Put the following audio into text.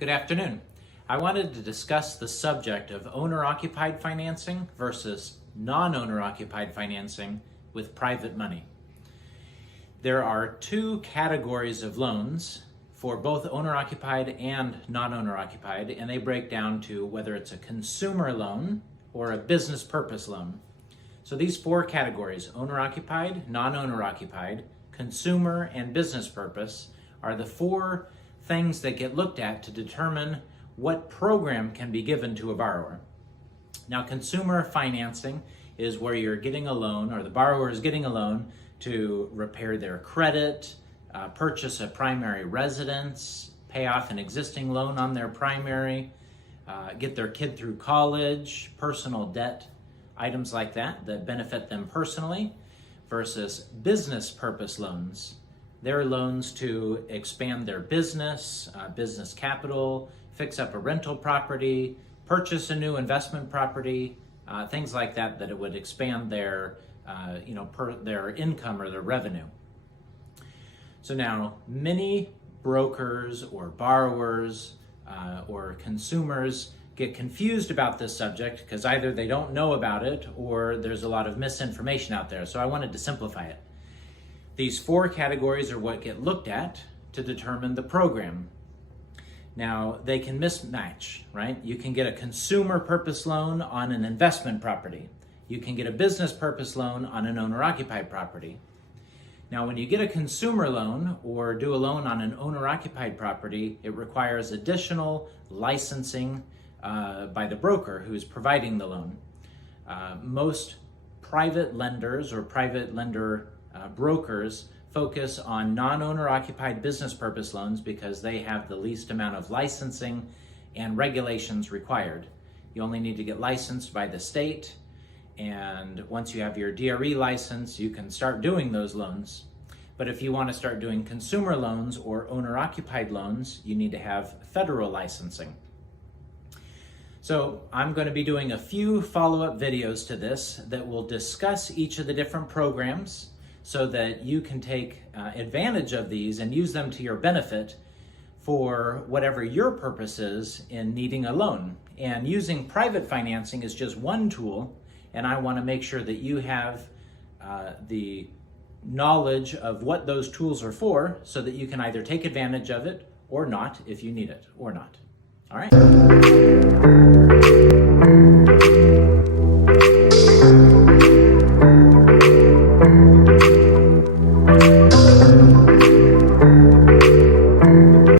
Good afternoon. I wanted to discuss the subject of owner-occupied financing versus non-owner-occupied financing with private money. There are two categories of loans for both owner-occupied and non-owner-occupied, and they break down to whether it's a consumer loan or a business purpose loan. So these four categories, owner-occupied, non-owner-occupied, consumer, and business purpose, are the four things that get looked at to determine what program can be given to a borrower. Now, consumer financing is where you're getting a loan, or the borrower is getting a loan to repair their credit, purchase a primary residence, pay off an existing loan on their primary, get their kid through college, personal debt, items like that benefit them personally, versus business purpose loans. They're loans to expand their business, business capital, fix up a rental property, purchase a new investment property, things like that it would expand their, their income or their revenue. So now, many brokers or borrowers or consumers get confused about this subject because either they don't know about it or there's a lot of misinformation out there. So I wanted to simplify it. These four categories are what get looked at to determine the program. Now, they can mismatch, right? You can get a consumer purpose loan on an investment property. You can get a business purpose loan on an owner-occupied property. Now, when you get a consumer loan or do a loan on an owner-occupied property, it requires additional licensing by the broker who's providing the loan. Most private lenders or private lender brokers focus on non-owner occupied business purpose loans because they have the least amount of licensing and regulations required. You only need to get licensed by the state, and once you have your DRE license, you can start doing those loans. But if you want to start doing consumer loans or owner-occupied loans, you need to have federal licensing. So I'm going to be doing a few follow-up videos to this that will discuss each of the different programs so that you can take advantage of these and use them to your benefit for whatever your purpose is in needing a loan. And using private financing is just one tool, and I want to make sure that you have the knowledge of what those tools are for so that you can either take advantage of it or not if you need it or not. All right.